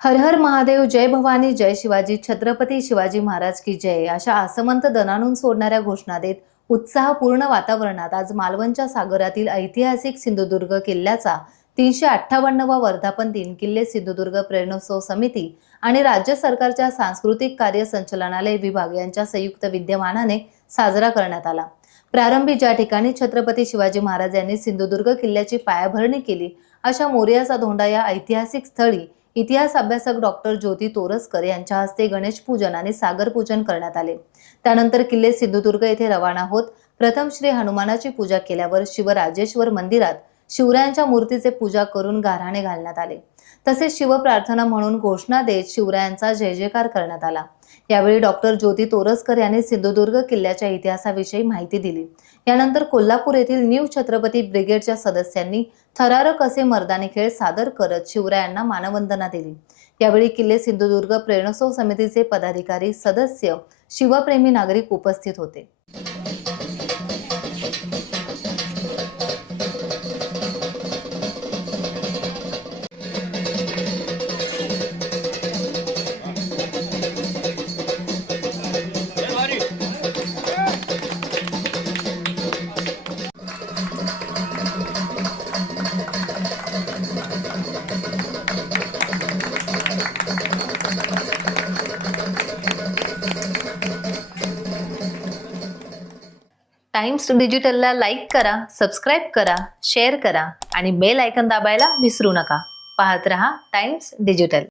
हर हर महादेव, जय भवानी, जय शिवाजी, छत्रपती शिवाजी महाराज की जय अशा आसमंत दणाणून सोडणाऱ्या घोषणा देत उत्साहपूर्ण वातावरणात आज मालवणच्या सागरातील ऐतिहासिक सिंधुदुर्ग किल्ल्याचा 358वा वर्धापन दिन किल्ले सिंधुदुर्ग प्रेरणोत्सव समिती आणि राज्य सरकारच्या सांस्कृतिक कार्य संचालनालय विभाग यांच्या संयुक्त विद्यमानाने साजरा करण्यात आला। प्रारंभी ज्या ठिकाणी छत्रपती शिवाजी महाराज यांनी सिंधुदुर्ग किल्ल्याची पायाभरणी केली अशा मोरयाचा धोंडा या ऐतिहासिक स्थळी इतिहास अभ्यासक डॉक्टर ज्योती तोरसकर यांच्या हस्ते गणेश पूजन आणि सागर पूजन करण्यात आले। त्यानंतर किल्ले सिंधुदुर्ग येथे रवाना होत प्रथम श्री हनुमानाची पूजा केल्यावर शिवराजेश्वर मंदिरात शिवरायांच्या मूर्तीचे पूजा करून गाऱ्हाणे घालण्यात आले। तसेच शिवप्रार्थना म्हणून घोषणा देत शिवरायांचा जय जयकार करण्यात आला। यावेळी डॉक्टर ज्योती तोरसकर यांनी सिंधुदुर्ग किल्ल्याच्या इतिहासाविषयी माहिती दिली। यानंतर कोल्हापूर येथील न्यू छत्रपती ब्रिगेडच्या सदस्यांनी थरारक असे मर्दानी खेळ सादर करत शिवरायांना मानवंदना दिली। यावेळी किल्ले सिंधुदुर्ग प्रेरणोत्सव समितीचे पदाधिकारी, सदस्य, शिवप्रेमी नागरिक उपस्थित होते। टाइम्स डिजिटलला लाईक करा, सबस्क्राइब करा, शेअर करा आणि बेल आयकॉन दाबायला विसरू नका। पाहत रहा टाइम्स डिजिटल।